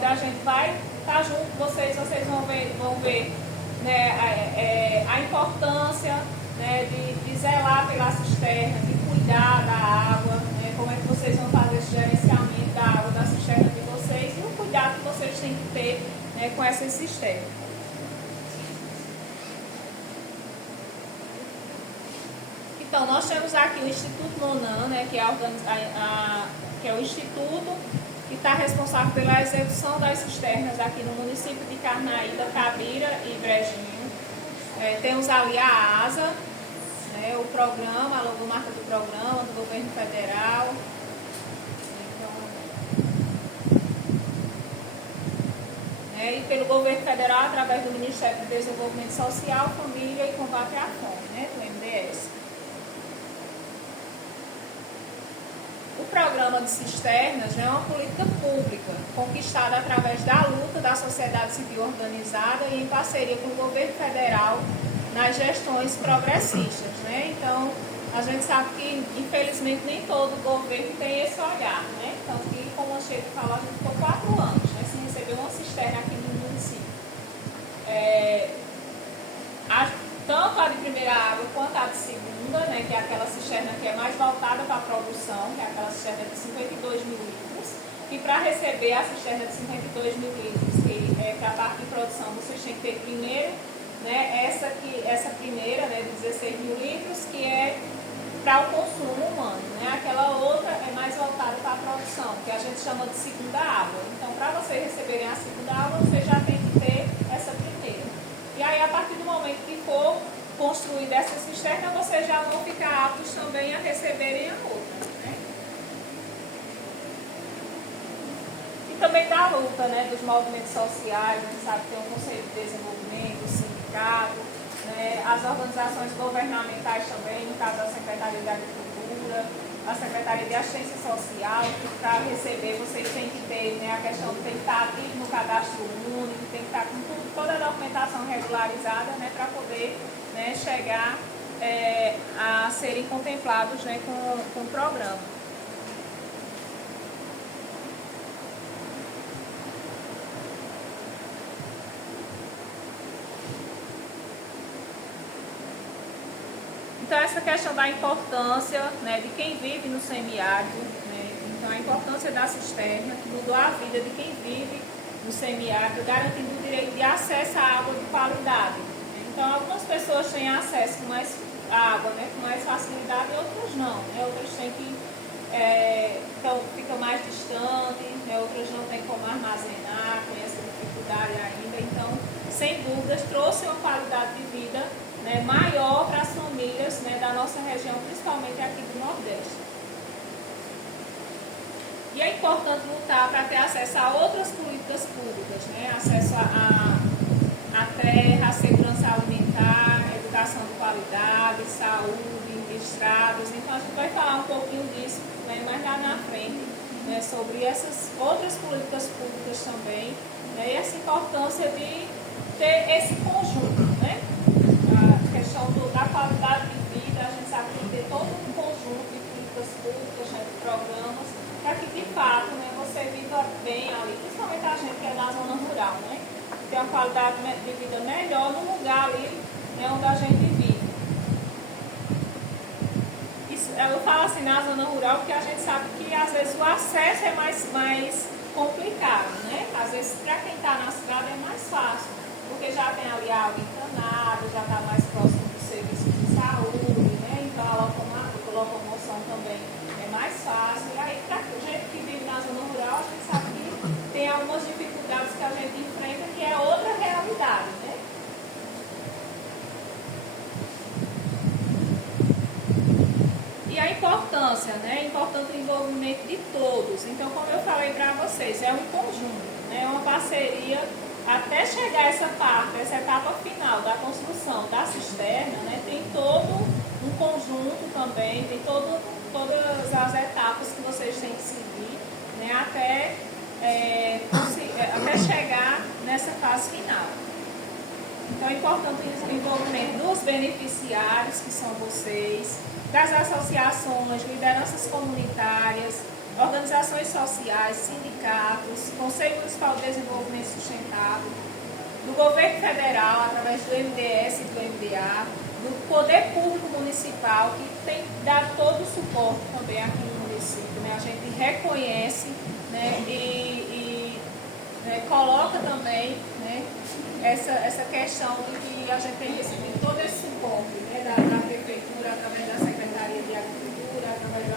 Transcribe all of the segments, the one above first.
onde a gente vai estar junto com vocês vão ver né, a importância, né, de zelar pela cisterna, de cuidar da água, né, como é que vocês vão fazer esse gerenciamento da água da cisterna de vocês e o cuidado que vocês têm que ter, né, com essa cisterna. Então, nós temos aqui o Instituto Monan, né, que é o instituto que está responsável pela execução das cisternas aqui no município de Carnaíba, Cabira e Brejinho. Temos ali a ASA, né, o programa, a logomarca do programa do governo federal. E pelo governo federal, através do Ministério do Desenvolvimento Social, Família e Combate à Fome, né, do MDS. O programa de cisternas é uma política pública conquistada através da luta da sociedade civil organizada e em parceria com o governo federal nas gestões progressistas, né? Então, a gente sabe que, infelizmente, nem todo governo tem esse olhar, né? Então, que, como a Sheila falou, a gente ficou 4 anos, né, sem receber uma cisterna aqui no município. Tanto a de primeira água quanto a de segunda, né, que é aquela cisterna que é mais voltada para a produção, que é aquela cisterna de 52 mil litros. E para receber a cisterna de 52 mil litros, que é para a parte de produção, vocês têm que ter primeiro, né, essa primeira, né, de 16 mil litros, que é para o consumo humano. Né? Aquela outra é mais voltada para a produção, que a gente chama de segunda água. Então, para vocês receberem a segunda água, vocês já têm que ter essa primeira. E aí, a partir do momento que for construída essa cisterna, vocês já vão ficar aptos também a receberem a outra. Né? E também da luta, né, dos movimentos sociais, a gente sabe que tem o Conselho de Desenvolvimento, o sindicato, né, as organizações governamentais também, no caso a Secretaria de Agricultura, a Secretaria de Assistência Social, que para receber vocês têm que ter, né, a questão de ter que estar ativo no cadastro único, tem que estar com toda a documentação regularizada, né, para poder, né, chegar a serem contemplados, né, com o programa. Então, essa questão da importância, né, de quem vive no semiárido, né, então a importância da cisterna, que mudou a vida de quem vive no semiárido, garantindo o direito de acesso à água de qualidade. Então, algumas pessoas têm acesso com mais água, né, com mais facilidade, e outras não. Né, outras têm que, então, fica mais distante, né, outras não têm como armazenar, têm essa dificuldade ainda. Então, sem dúvidas, trouxe uma qualidade de vida, né, maior para as famílias, né, da nossa região, principalmente aqui do Nordeste. E é importante lutar para ter acesso a outras políticas públicas, né, acesso à terra, à segurança alimentar, educação de qualidade, saúde, estradas. Então, a gente vai falar um pouquinho disso, né, mais lá na frente, né, sobre essas outras políticas públicas também, né, e essa importância de ter esse conjunto, né? Da qualidade de vida, a gente sabe que tem que ter todo um conjunto de políticas públicas, né, de programas, para que de fato, né, você viva bem ali, principalmente a gente que é da zona rural, né, ter uma qualidade de vida melhor no lugar ali, né, onde a gente vive. Isso, eu falo assim na zona rural porque a gente sabe que às vezes o acesso é mais complicado, né? Às vezes para quem está na cidade é mais fácil, porque já tem ali a água encanada, já está mais próximo do serviço de saúde, né? Então a locomoção também é mais fácil. E aí, para a gente que vive na zona rural, a gente sabe que tem algumas dificuldades que a gente enfrenta, que é outra realidade, né? E a importância, né? É importante o envolvimento de todos. Então, como eu falei para vocês, é um conjunto, né? É uma parceria até chegar essa parte, essa etapa final da construção da cisterna, né? Tem todo um conjunto também, tem todas as etapas que vocês têm que seguir, né? Até chegar nessa fase final. Então, é importante o envolvimento dos beneficiários, que são vocês, das associações, lideranças comunitárias, organizações sociais, sindicatos, Conselho Municipal de Desenvolvimento Sustentável, do governo federal, através do MDS e do MDA, do poder público municipal, que tem dado todo o suporte também aqui no município. Né? A gente reconhece, né, coloca também, né, essa questão de que a gente tem recebido todo esse suporte, né, da prefeitura, através da Secretaria de Agricultura, através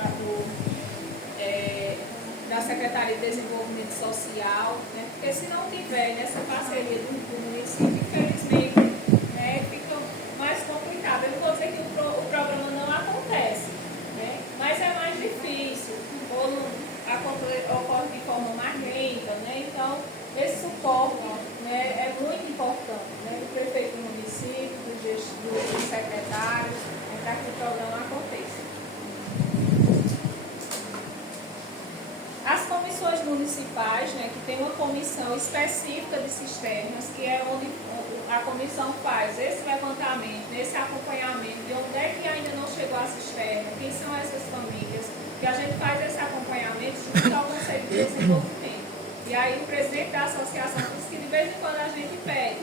da Secretaria de Desenvolvimento Social, né, porque se não tiver nessa parceria do município, infelizmente, né, fica mais complicado. Eu não vou dizer que o programa não acontece, né, mas é mais difícil, ou ocorre de forma mais lenta, né, então esse suporte, né, é muito importante, né, do prefeito do município, dos secretários, né, para que o programa aconteça. As comissões municipais, né, que tem uma comissão específica de cisternas, que é onde a comissão faz esse levantamento, esse acompanhamento de onde é que ainda não chegou a cisterna, quem são essas famílias, que a gente faz esse acompanhamento junto ao Conselho de Desenvolvimento. E aí o presidente da associação diz que de vez em quando a gente pede,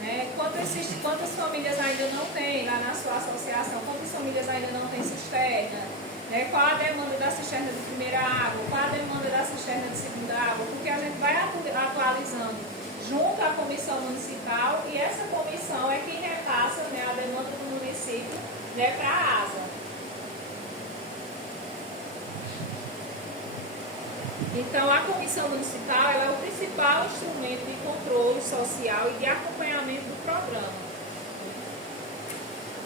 né, quantas famílias ainda não tem lá na sua associação, quantas famílias ainda não tem cisterna, né, qual a demanda da cisterna de primeira água, qual a demanda da cisterna de segunda água, porque a gente vai atualizando junto à comissão municipal e essa comissão é quem repassa, né, a demanda do município, né, para a ASA. Então, a Comissão Municipal ela é o principal instrumento de controle social e de acompanhamento do programa.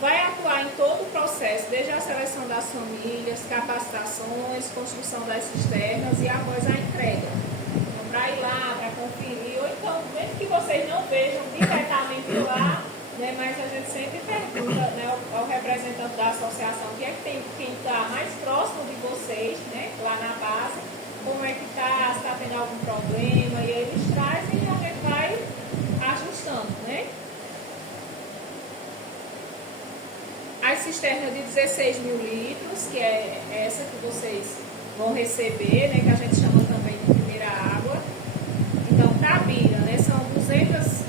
Vai atuar em todo o processo, desde a seleção das famílias, capacitações, construção das cisternas e após a entrega. Então, para ir lá, para conferir, ou então, mesmo que vocês não vejam diretamente lá, né, mas a gente sempre pergunta, né, ao representante da associação que é que tem quem está mais próximo de vocês, né, lá na base, como é que está, se está tendo algum problema, e aí eles trazem e a gente vai ajustando, né? As cisternas de 16 mil litros, que é essa que vocês vão receber, né, que a gente chama também de primeira água. Então, Tabira, né, são 200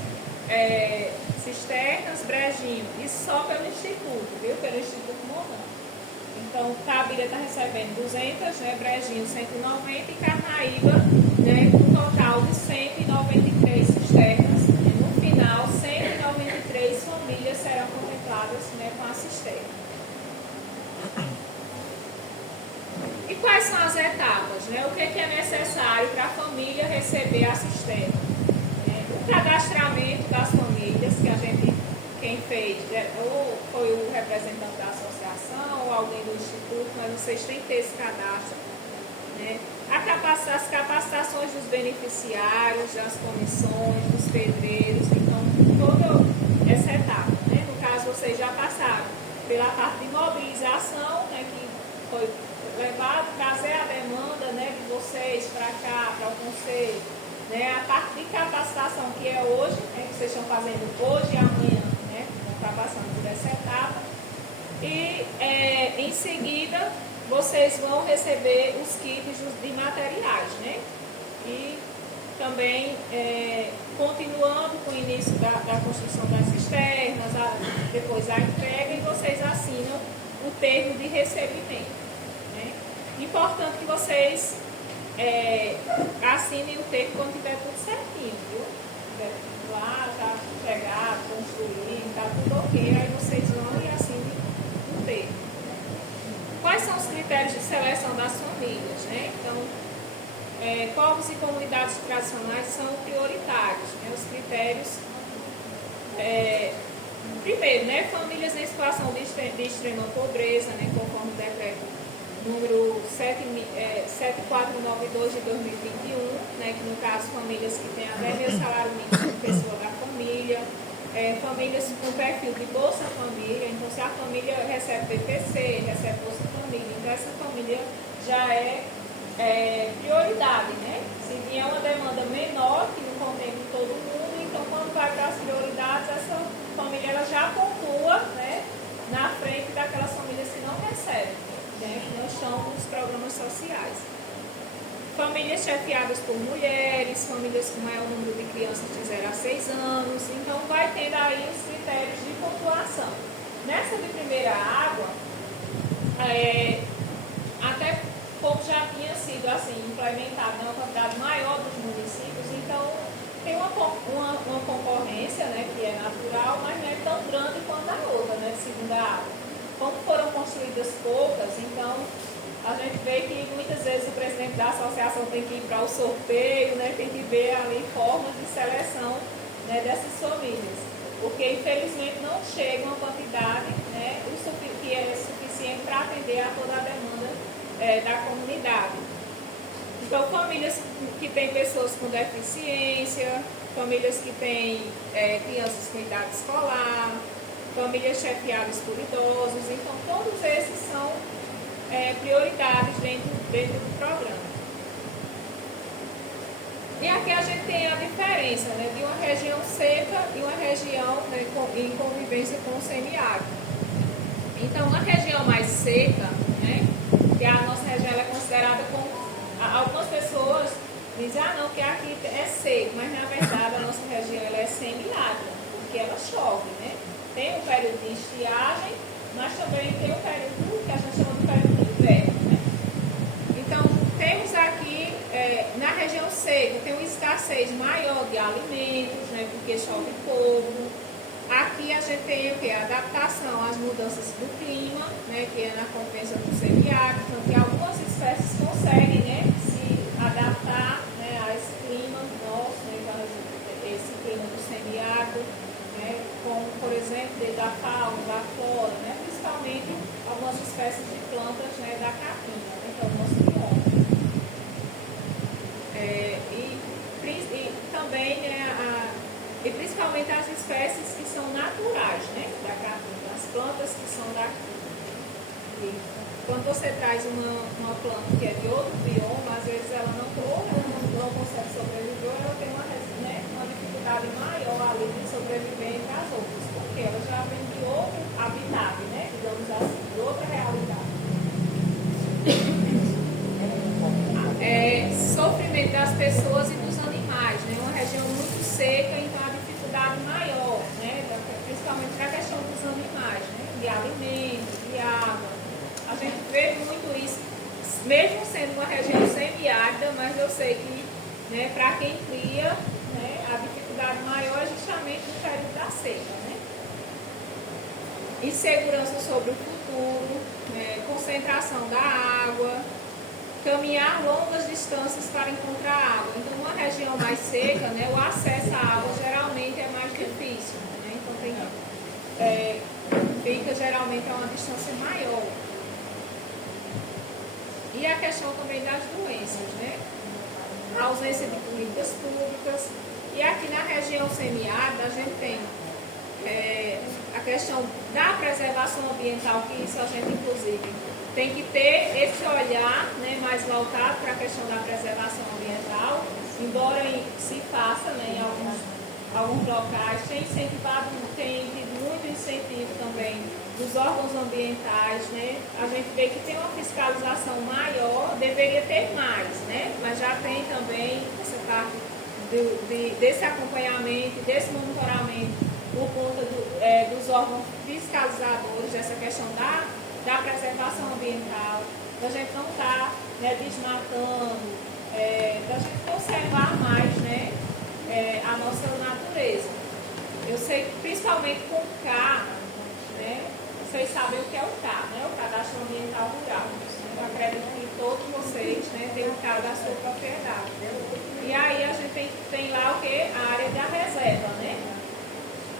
cisternas, brejinho, isso só pelo Instituto, viu? Pelo Instituto Monan. Então, Tabira está recebendo 200, né, brejinho 190 e Carnaíba, né, um total de 193 cisternas. E no final, 193 famílias serão contempladas, né, com a cisterna. E quais são as etapas? Né? O que é necessário para a família receber a cisterna? O cadastramento das famílias, que a gente, quem fez, ou foi o representante da associação, ou alguém do Instituto, mas vocês têm que ter esse cadastro. Né? As capacitações dos beneficiários, das comissões, dos pedreiros, então, toda essa etapa. Né? No caso, vocês já passaram pela parte de mobilização, né, que foi levado, trazer a demanda, né, de vocês para cá, para o conselho, né, a parte de capacitação que é hoje, né, que vocês estão fazendo hoje e amanhã, né, vão estar passando por essa etapa, e em seguida vocês vão receber os kits de materiais, né, e também continuando com o início da construção das cisternas, depois a entrega, e vocês assinam o termo de recebimento. Importante que vocês assinem o termo quando tiver tudo certinho, viu? Tiver tudo lá, já chegado, construído, está tudo ok, aí vocês vão e assinem o termo. Quais são os critérios de seleção das famílias, né? Então, povos e comunidades tradicionais são prioritários, né? Os critérios, primeiro, né? Famílias em situação de extrema pobreza, né? Conforme o decreto número 7492 de 2021, né, que no caso famílias que têm até meio salário mínimo por pessoa da família, famílias com perfil de Bolsa Família, então se a família recebe BPC, recebe Bolsa Família, então essa família já é prioridade, né? Se vier uma demanda menor, que não contemple todo mundo, então quando vai para as prioridades, essa família ela já pontua, né, na frente daquelas famílias que não recebem, né, que não estão nos programas sociais. famílias chefiadas por mulheres, famílias com maior número de crianças de 0 a 6 anos. Então, vai tendo aí os critérios de pontuação. Nessa de primeira água, até pouco já tinha sido assim, implementado uma quantidade maior dos municípios, então tem uma concorrência, né, que é natural, mas não é tão grande quanto a outra, né, de segunda água. Como foram construídas poucas, então a gente vê que muitas vezes o presidente da associação tem que ir para o sorteio, né, tem que ver ali formas de seleção, né, dessas famílias, porque infelizmente não chega uma quantidade, né, que é suficiente para atender a toda a demanda da comunidade. Então, famílias que têm pessoas com deficiência, famílias que têm crianças com idade escolar, famílias chefiadas por idosos, então todos esses são prioridades dentro do programa. E aqui a gente tem a diferença, né, de uma região seca e uma região, né, em convivência com o semiárido. Então, uma região mais seca, né, que a nossa região ela é considerada como... Algumas pessoas dizem, não, que aqui é seco, mas na verdade a nossa região ela é semiárida, porque ela chove, né? Tem um período de estiagem, mas também tem um período que a gente chama de período de inverno, né? Então, temos aqui, na região seca, tem uma escassez maior de alimentos, né, porque chove pouco. Aqui a gente tem o quê? A adaptação às mudanças do clima, né, que é na convivência com o semiárido, então que algumas espécies conseguem, né, se adaptar, né, a esse clima nosso, né, então, esse clima do semiárido, né, como, por exemplo, desde a fauna, da flora, né, principalmente algumas espécies de plantas, né, da caatinga, né, que é o nosso bioma. E também, né, e principalmente as espécies que são naturais, né, da caatinga, as plantas que são daqui. E quando você traz uma planta que é de outro bioma, às vezes ela não consegue sobreviver, ela tem uma dificuldade maior ali de sobreviver entre as outras, porque ela já vem de outro habitat, né, digamos assim, de outra realidade. Sofrimento das pessoas e dos animais, né, uma região muito seca, então a dificuldade maior, né, principalmente para a questão dos animais, né, de alimentos, de água. A gente vê muito isso, mesmo sendo uma região semiárida, mas eu sei que, né, para quem cria, né, a dificuldade maior é justamente no período da seca, né. Insegurança sobre o futuro, né, concentração da água, caminhar longas distâncias para encontrar água. Então, numa região mais seca, né, o acesso à água geralmente é mais difícil, né, então fica geralmente a uma distância maior. E a questão também das doenças, né? A ausência de políticas públicas. E aqui na região semiárida a gente tem a questão da preservação ambiental, que isso a gente inclusive tem que ter esse olhar, né, mais voltado para a questão da preservação ambiental, embora se faça, né, em alguns locais, tem tido muito incentivo também dos órgãos ambientais, né? A gente vê que tem uma fiscalização maior, deveria ter mais, né? Mas já tem também essa parte desse acompanhamento, desse monitoramento por conta dos órgãos fiscalizadores, dessa questão da preservação ambiental, da gente não estar, né, desmatando, da gente conservar mais, né, a nossa natureza. Eu sei que principalmente com o CA, né, vocês sabem o que é o CA, né, o Cadastro Ambiental Rural. Eu acredito que todos vocês, né, têm o CA da sua propriedade. E aí a gente tem lá o que? A área da reserva, né?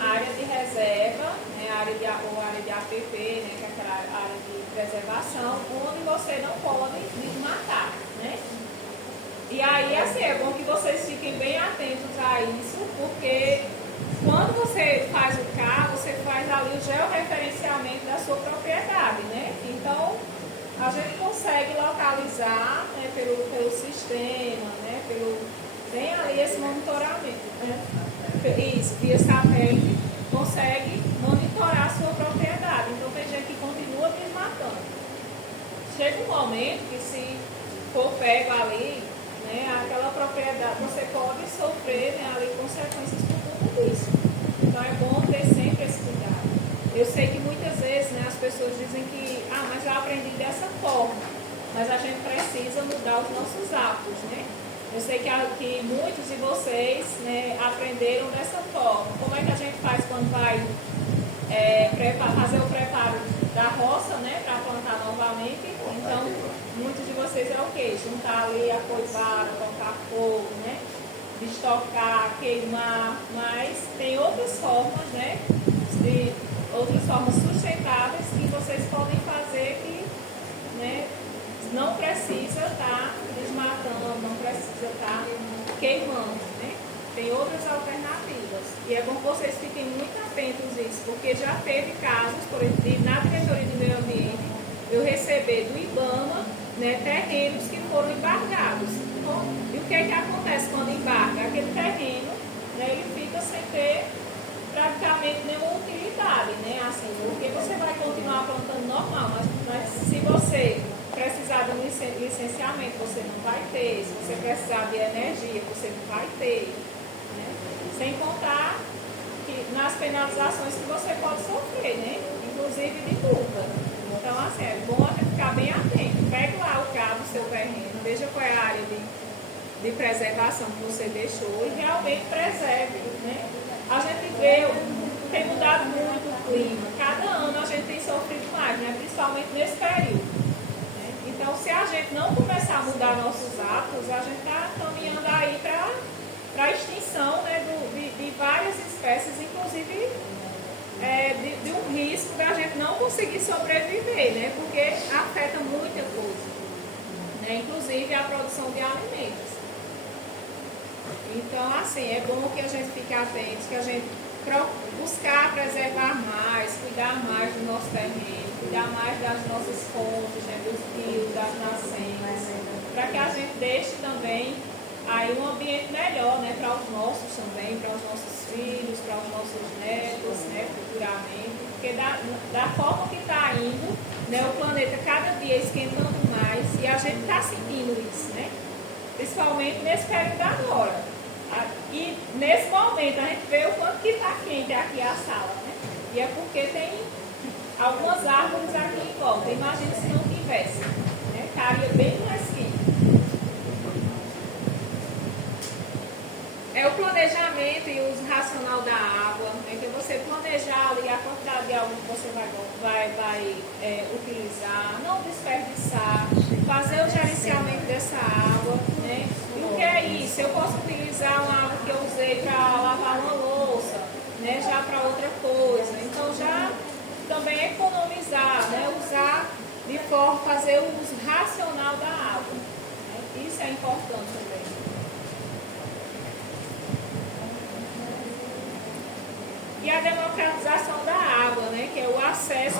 A área de reserva, né, a área de APP, né, que é aquela área de preservação, onde você não pode desmatar, né? E aí, assim, é bom que vocês fiquem bem atentos a isso, porque quando você faz o CA, você faz ali o georreferenciamento da sua propriedade, né? Então, a gente consegue localizar, né, pelo sistema, né, tem ali esse monitoramento, né? Isso, via satélite, consegue monitorar a sua propriedade. Então, tem gente que continua desmatando. Chega um momento que, se for pego ali, você pode sofrer, né, ali consequências por conta disso. Então é bom ter sempre esse cuidado. Eu sei que muitas vezes, né, as pessoas dizem que, mas eu aprendi dessa forma, mas a gente precisa mudar os nossos hábitos, né? Eu sei que muitos de vocês, né, aprenderam dessa forma. Como é que a gente faz quando vai fazer o preparo da roça, né, para plantar novamente? Então, muitos de vocês é o quê? Juntar ali a coivara, tocar fogo, né? Estocar, queimar, mas tem outras formas, né? Outras formas sustentáveis que vocês podem fazer que, né, não precisa estar desmatando, não precisa estar queimando, né? Tem outras alternativas. E é bom que vocês fiquem muito atentos a isso, porque já teve casos, por exemplo, na Diretoria do Meio Ambiente, eu receber do IBAMA, né, terrenos que foram embargados. E o que é que acontece quando embarga? Aquele terreno, né, ele fica sem ter praticamente nenhuma utilidade, né? Assim, porque você vai continuar plantando normal, mas se você precisar de um licenciamento, você não vai ter. Se você precisar de energia, você não vai ter. Né? Sem contar que nas penalizações que você pode sofrer, né? Inclusive de multa. Então, assim, é bom ficar bem atento. Pegue lá o CRAD do seu terreno, veja qual é a área de preservação que você deixou e realmente preserve, né? A gente vê, tem mudado muito o clima. Cada ano a gente tem sofrido mais, né? Principalmente nesse período. Né? Então, se a gente não começar a mudar nossos hábitos, a gente está caminhando aí para a extinção, né, de várias espécies, inclusive de um risco da gente não conseguir sobreviver, né? Porque afeta muita coisa, né? Inclusive a produção de alimentos. Então, assim, é bom que a gente fique atento, que a gente buscar preservar mais, cuidar mais do nosso terreno, cuidar mais das nossas fontes, né, dos rios, das nascentes, para que a gente deixe também aí um ambiente melhor, né, para os nossos também, para os nossos filhos, para os nossos netos, né, futuramente, porque da forma que está indo, né, o planeta cada dia esquentando mais e a gente está sentindo isso, né, principalmente nesse período agora. E nesse momento a gente vê o quanto que está quente aqui a sala, né? E é porque tem algumas árvores aqui em volta. Imagina se não tivesse, né? Estaria bem mais quente. É o planejamento e o uso racional da água, né? Que você planejar ali a quantidade de água que você vai utilizar, não desperdiçar, fazer o gerenciamento dessa água, né? E o que é isso? Eu posso utilizar uma água que eu usei para lavar uma louça, né? Já para outra coisa. Então já também economizar, né? Usar de forma, fazer o uso racional da água. Né? Isso é importante também. E a democratização da água, né, que é o acesso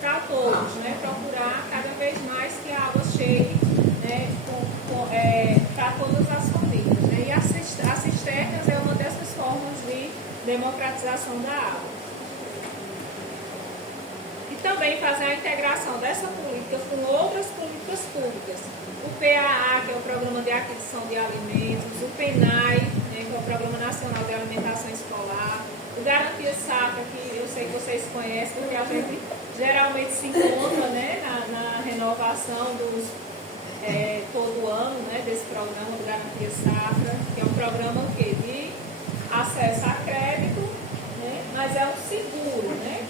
para todos, né, procurar cada vez mais que a água chegue, né, para todas as famílias. Né, e as cisternas é uma dessas formas de democratização da água. E também fazer a integração dessa política com outras políticas públicas. O PAA, que é o Programa de Aquisição de Alimentos, o PENAI, né, que é o Programa Nacional de Alimentação Escolar, o Garantia Safra, que eu sei que vocês conhecem, porque a gente geralmente se encontra, né, na renovação todo ano, né, desse programa do Garantia Safra, que é um programa de acesso a crédito, né, mas é um seguro, né?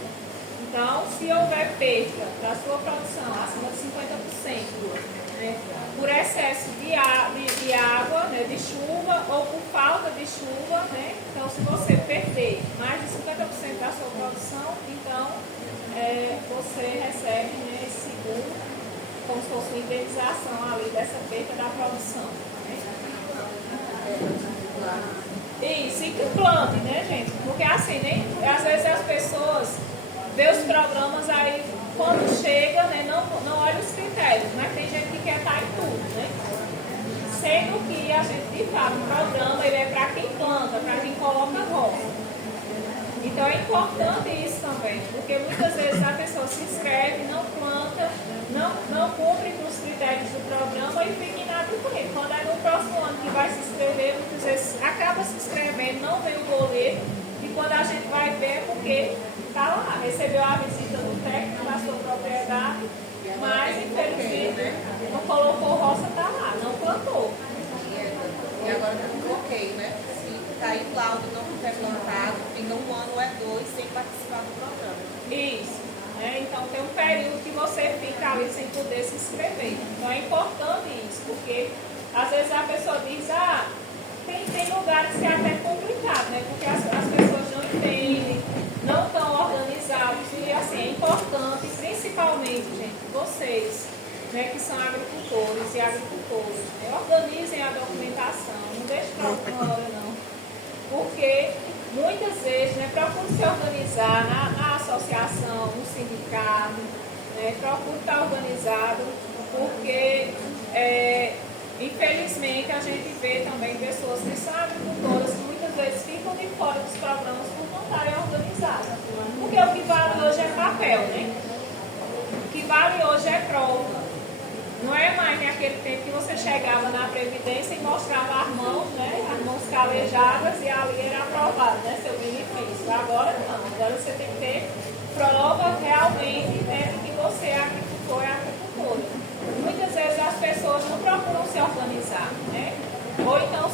Então, se houver perda da sua produção acima de 50%, né, por excesso de água, né, de chuva ou por falta de chuva, né, então se você perder mais de 50% da sua produção, então você recebe, né, esse seguro como se fosse uma indenização ali dessa perda da produção. Né? Isso, e que plane, né, gente? Porque assim, às vezes as pessoas vê os programas aí, quando chega, né, não olha os critérios, mas tem gente que quer estar em tudo, né? Sendo que a gente, de fato, o programa ele é para quem planta, para quem coloca roça. Então é importante isso também, porque muitas vezes a pessoa se inscreve, não planta, não cumpre com os critérios do programa e fica inadimplente. Quando é no próximo ano que vai se inscrever, porque está lá, recebeu a visita do técnico da sua propriedade, mas infelizmente não colocou roça, está lá, não plantou. E agora tem um bloqueio, né? Se cair o laudo e não tiver plantado, fica 1 ano ou 2 sem participar do programa. Isso. Então tem um período que você fica ali sem poder se inscrever. Então é importante isso, porque às vezes a pessoa diz, tem lugares que é até complicado, né? Porque as pessoas não entendem, não estão organizados. E assim, é importante, principalmente, gente, vocês, né, que são agricultores e agricultoras, né, organizem a documentação, não deixem para última hora não. Porque muitas vezes, né, procure se organizar na associação, no sindicato, né, procure estar organizado, porque infelizmente a gente vê também pessoas que são agricultoras que muitas vezes ficam de fora dos programas por não estarem organizadas. Porque o que vale hoje é papel, né? O que vale hoje é prova. Não é mais naquele tempo que você chegava na Previdência e mostrava as mãos, né? As mãos calejadas e ali era aprovado, né? Seu benefício. Agora não. Agora você tem que ter prova realmente, né, de que você é agricultor e agricultora. Muitas vezes as pessoas não procuram se organizar, né? Ou então